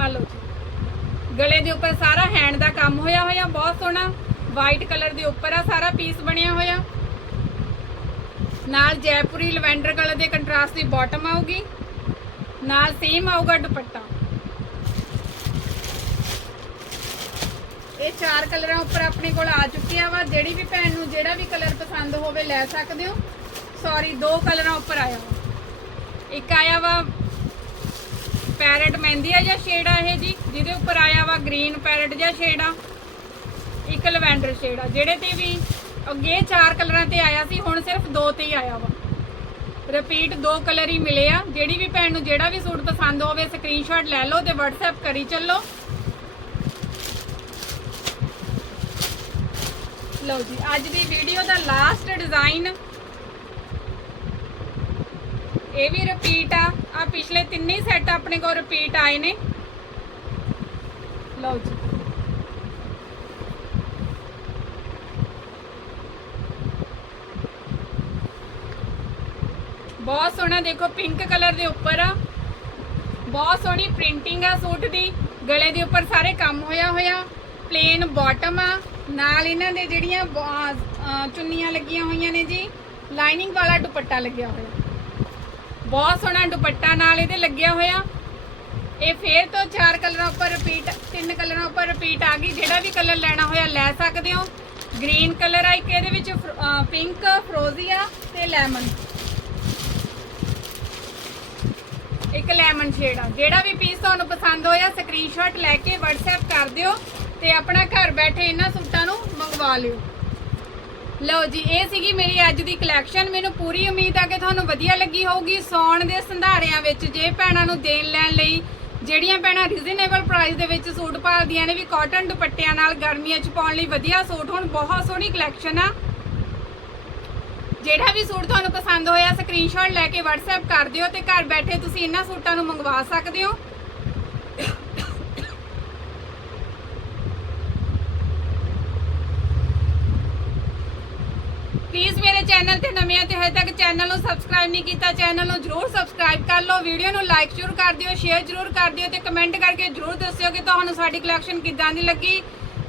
ਆ ਲਓ ਜੀ। ਗਲੇ ਦੇ ਉੱਪਰ ਸਾਰਾ ਹੈਂਡ ਦਾ ਕੰਮ ਹੋਇਆ ਹੋਇਆ, ਬਹੁਤ ਸੋਹਣਾ। ਵਾਈਟ ਕਲਰ ਦੇ ਉੱਪਰ ਆ ਸਾਰਾ ਪੀਸ ਬਣਿਆ ਹੋਇਆ। ਨਾਲ ਜੈਪੁਰੀ ਲਵੈਂਡਰ ਕਲਰ ਦੇ ਕੰਟਰਾਸਟ ਦੀ ਬਾਟਮ ਆਊਗੀ। ਨਾਲ ਸੇਮ ਆਊਗਾ ਦੁਪੱਟਾ। ਇਹ ਚਾਰ ਕਲਰਾਂ ਉੱਪਰ ਆਪਣੇ ਕੋਲ ਆ ਚੁੱਕਿਆ ਵਾ। ਜਿਹੜੀ ਵੀ ਭੈਣ ਨੂੰ ਜਿਹੜਾ ਵੀ ਕਲਰ ਪਸੰਦ ਹੋਵੇ ਲੈ ਸਕਦੇ ਹੋ। ਸੌਰੀ ਦੋ ਕਲਰਾਂ ਉੱਪਰ ਆਇਆ ਵਾ। ਇੱਕ ਆਇਆ ਵਾ ਪੈਰਟ ਮਹਿੰਦੀਆ ਆ ਜਾਂ ਸ਼ੇਡ ਆ ਇਹ ਜੀ? ਜਿਹਦੇ ਉੱਪਰ ਆਇਆ ਵਾ ਗ੍ਰੀਨ ਪੈਰਟ ਜਾਂ ਸ਼ੇਡ ਆ। ਇੱਕ ਲਵੈਂਡਰ ਸ਼ੇਡ ਆ। ਜਿਹੜੇ ਤੇ ਵੀ ਅੱਗੇ ਚਾਰ ਕਲਰਾਂ ਤੇ ਆਇਆ ਸੀ, ਹੁਣ ਸਿਰਫ ਦੋ ਤੇ ਹੀ ਆਇਆ ਵਾ। ਰਿਪੀਟ ਦੋ ਕਲਰ ਹੀ ਮਿਲੇ ਆ। ਜਿਹੜੀ ਵੀ ਭੈਣ ਨੂੰ ਜਿਹੜਾ ਵੀ ਸੂਟ ਪਸੰਦ ਹੋਵੇ ਸਕਰੀਨਸ਼ਾਟ ਲੈ ਲਓ ਤੇ WhatsApp ਕਰੀ ਚੱਲੋ। ਲਓ ਜੀ, ਅੱਜ ਦੀ ਵੀਡੀਓ ਦਾ ਲਾਸਟ ਡਿਜ਼ਾਈਨ ਇਹ ਵੀ ਰਿਪੀਟ ਆ। ਆ ਪਿਛਲੇ ਤਿੰਨੇ ਸੈੱਟ ਆਪਣੇ ਕੋਲ ਰਿਪੀਟ ਆਏ ਨੇ। ਲਓ ਜੀ ਬਹੁਤ ਸੋਹਣਾ, ਦੇਖੋ ਪਿੰਕ ਕਲਰ ਦੇ ਉੱਪਰ। ਆ ਬਹੁਤ ਸੋਹਣੀ ਪ੍ਰਿੰਟਿੰਗ ਆ ਸੂਟ ਦੀ। ਗਲੇ ਦੇ ਉੱਪਰ ਸਾਰੇ ਕੰਮ ਹੋਇਆ ਹੋਇਆ ਪਲੇਨ ਬਾਟਮ ਆ। ਨਾਲ ਇਹਨਾਂ ਦੇ ਜਿਹੜੀਆਂ ਬ- ਚੁੰਨੀਆਂ ਲੱਗੀਆਂ ਹੋਈਆਂ ਨੇ ਜੀ ਲਾਈਨਿੰਗ ਵਾਲਾ ਦੁਪੱਟਾ ਲੱਗਿਆ ਹੋਇਆ। ਬਹੁਤ ਸੋਹਣਾ ਦੁਪੱਟਾ ਨਾਲ ਇਹਦੇ ਲੱਗਿਆ ਹੋਇਆ। ਇਹ ਫੇਰ ਤੋਂ ਚਾਰ ਕਲਰਾਂ ਉੱਪਰ ਰਿਪੀਟ ਤਿੰਨ ਕਲਰਾਂ ਉੱਪਰ ਰਿਪੀਟ ਆ ਗਈ। ਜਿਹੜਾ ਵੀ ਕਲਰ ਲੈਣਾ ਹੋਇਆ ਲੈ ਸਕਦੇ ਹੋ। ਗ੍ਰੀਨ ਕਲਰ ਆ ਇੱਕ, ਇਹਦੇ ਵਿੱਚ ਪਿੰਕ ਫਰੋਜ਼ੀਆ ਤੇ ਲੈਮਨ ਲੈਮਨ ਸ਼ੇਡ ਆ। ਜਿਹੜਾ ਵੀ ਪੀਸ ਤੁਹਾਨੂੰ ਪਸੰਦ ਹੋਇਆ ਸਕਰੀਨਸ਼ਾਟ ਲੈ ਕੇ WhatsApp ਕਰ ਦਿਓ ਤੇ ਆਪਣਾ ਘਰ ਬੈਠੇ ਇਹਨਾਂ ਸੂਟਾਂ ਨੂੰ ਮੰਗਵਾ ਲਿਓ। ਲਓ ਜੀ, ਇਹ ਸੀਗੀ ਮੇਰੀ ਅੱਜ ਦੀ ਕਲੈਕਸ਼ਨ ਮੈਨੂੰ ਪੂਰੀ ਉਮੀਦ ਆ ਕਿ ਤੁਹਾਨੂੰ ਵਧੀਆ ਲੱਗੀ ਹੋਊਗੀ। ਸੌਣ ਦੇ ਸੰਧਾਰਿਆਂ ਵਿੱਚ ਜੇ ਭੈਣਾਂ ਨੂੰ ਦੇਣ ਲੈਣ ਲਈ ਜਿਹੜੀਆਂ ਭੈਣਾਂ ਰੀਜ਼ਨੇਬਲ ਪ੍ਰਾਈਸ ਦੇ ਵਿੱਚ ਸੂਟ ਪਾਲਦੀਆਂ ਨੇ, ਵੀ ਕਾਟਨ ਦੁਪੱਟਿਆਂ ਨਾਲ ਗਰਮੀਆਂ 'ਚ ਪਾਉਣ ਲਈ ਵਧੀਆ ਸੂਟ ਹੁਣ, ਬਹੁਤ ਸੋਹਣੀ ਕਲੈਕਸ਼ਨ ਆ। ਜਿਹੜਾ ਵੀ ਸੂਟ ਤੁਹਾਨੂੰ ਪਸੰਦ ਹੋਇਆ ਸਕਰੀਨਸ਼ਾਟ ਲੈ ਕੇ WhatsApp ਕਰ ਦਿਓ ਤੇ ਘਰ ਬੈਠੇ ਤੁਸੀਂ ਇਹਨਾਂ ਸੂਟਾਂ ਨੂੰ ਮੰਗਵਾ ਸਕਦੇ ਹੋ। ਪਲੀਜ਼ ਮੇਰੇ ਚੈਨਲ ਤੇ ਨਵੇਂ ਆ ਤੇ ਹਜੇ ਤੱਕ ਚੈਨਲ ਨੂੰ ਸਬਸਕ੍ਰਾਈਬ ਨਹੀਂ ਕੀਤਾ ਚੈਨਲ ਨੂੰ ਜਰੂਰ ਸਬਸਕ੍ਰਾਈਬ ਕਰ ਲਓ ਵੀਡੀਓ ਨੂੰ ਲਾਈਕ ਜ਼ਰੂਰ ਕਰ ਦਿਓ ਸ਼ੇਅਰ ਜ਼ਰੂਰ ਕਰ ਦਿਓ ਤੇ ਕਮੈਂਟ ਕਰਕੇ ਜ਼ਰੂਰ ਦੱਸਿਓ ਕਿ ਤੁਹਾਨੂੰ ਸਾਡੀ ਕਲੈਕਸ਼ਨ ਕਿੱਦਾਂ ਦੀ ਲੱਗੀ।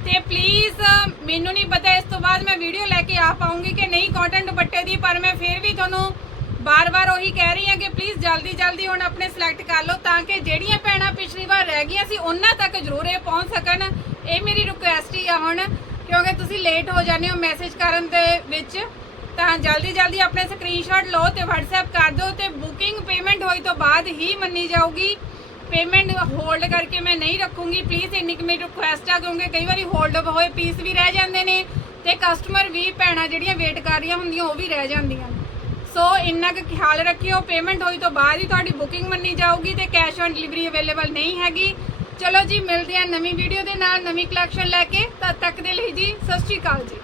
ਤੇ ਪਲੀਜ਼ ਮੈਨੂੰ ਨਹੀਂ ਪਤਾ ਇਸ ਤੋਂ ਬਾਅਦ ਮੈਂ ਵੀਡੀਓ ਲੈ ਕੇ ਆ ਪਾਉਂਗੀ ਕਿ ਨਹੀਂ ਕਾਟਨ ਦੁਪੱਟੇ ਦੀ, ਪਰ ਮੈਂ ਫਿਰ ਵੀ ਤੁਹਾਨੂੰ ਬਾਰ-ਬਾਰ ਉਹੀ ਕਹਿ ਰਹੀ ਹਾਂ ਕਿ ਪਲੀਜ਼ ਜਲਦੀ ਜਲਦੀ ਹੁਣ ਆਪਣੇ ਸਿਲੈਕਟ ਕਰ ਲਓ ਤਾਂ ਕਿ ਜਿਹੜੀਆਂ ਭੈਣਾਂ ਪਿਛਲੀ ਵਾਰ ਰਹਿ ਗਈਆਂ ਸੀ, ਉਹਨਾਂ ਤੱਕ ਜ਼ਰੂਰ ਇਹ ਪਹੁੰਚ ਸਕਣ। ਇਹ ਮੇਰੀ ਰਿਕੁਐਸਟ ਹੀ ਆ ਹੁਣ, ਕਿਉਂਕਿ ਤੁਸੀਂ ਲੇਟ ਹੋ ਜਾਂਦੇ ਹੋ ਮੈਸੇਜ ਕਰਨ ਦੇ ਵਿੱਚ, ਤਾਂ ਜਲਦੀ ਜਲਦੀ ਆਪਣੇ ਸਕਰੀਨਸ਼ਾਟ ਲਓ ਤੇ WhatsApp ਕਰ ਦਿਓ ਤੇ ਬੁਕਿੰਗ ਪੇਮੈਂਟ ਹੋਈ ਤੋਂ ਬਾਅਦ ਹੀ ਮੰਨੀ ਜਾਊਗੀ। ਪੇਮੈਂਟ ਹੋਲਡ ਕਰਕੇ ਮੈਂ ਨਹੀਂ ਰੱਖੂੰਗੀ। ਪਲੀਜ਼ ਇੰਨੀ ਕੁ ਮੇਰੀ ਰਿਕੁਐਸਟ ਆ, ਕਿਉਂਕਿ ਕਈ ਵਾਰੀ ਹੋਲਡ ਹੋਏ ਪੀਸ ਵੀ ਰਹਿ ਜਾਂਦੇ ਨੇ ਤੇ ਕਸਟਮਰ ਵੀ ਭੈਣਾਂ ਜਿਹੜੀਆਂ ਵੇਟ ਕਰ ਰਹੀਆਂ ਹੁੰਦੀਆਂ, ਉਹ ਵੀ ਰਹਿ ਜਾਂਦੀਆਂ ਸੋ ਇੰਨਾ ਕੁ ਖਿਆਲ ਰੱਖਿਓ ਪੇਮੈਂਟ ਹੋਈ ਤੋਂ ਬਾਅਦ ਹੀ ਤੁਹਾਡੀ ਬੁਕਿੰਗ ਮੰਨੀ ਜਾਊਗੀ ਤੇ ਕੈਸ਼ ਔਨ ਡਿਲੀਵਰੀ ਅਵੇਲੇਬਲ ਨਹੀਂ ਹੈਗੀ। ਚਲੋ ਜੀ, ਮਿਲਦੇ ਆ ਨਵੀਂ ਵੀਡੀਓ ਦੇ ਨਾਲ, ਨਵੀਂ ਕਲੈਕਸ਼ਨ ਲੈ ਕੇ। ਤਦ ਤੱਕ ਦੇ ਲਈ ਜੀ, ਸਤਿ ਸ਼੍ਰੀ ਅਕਾਲ ਜੀ।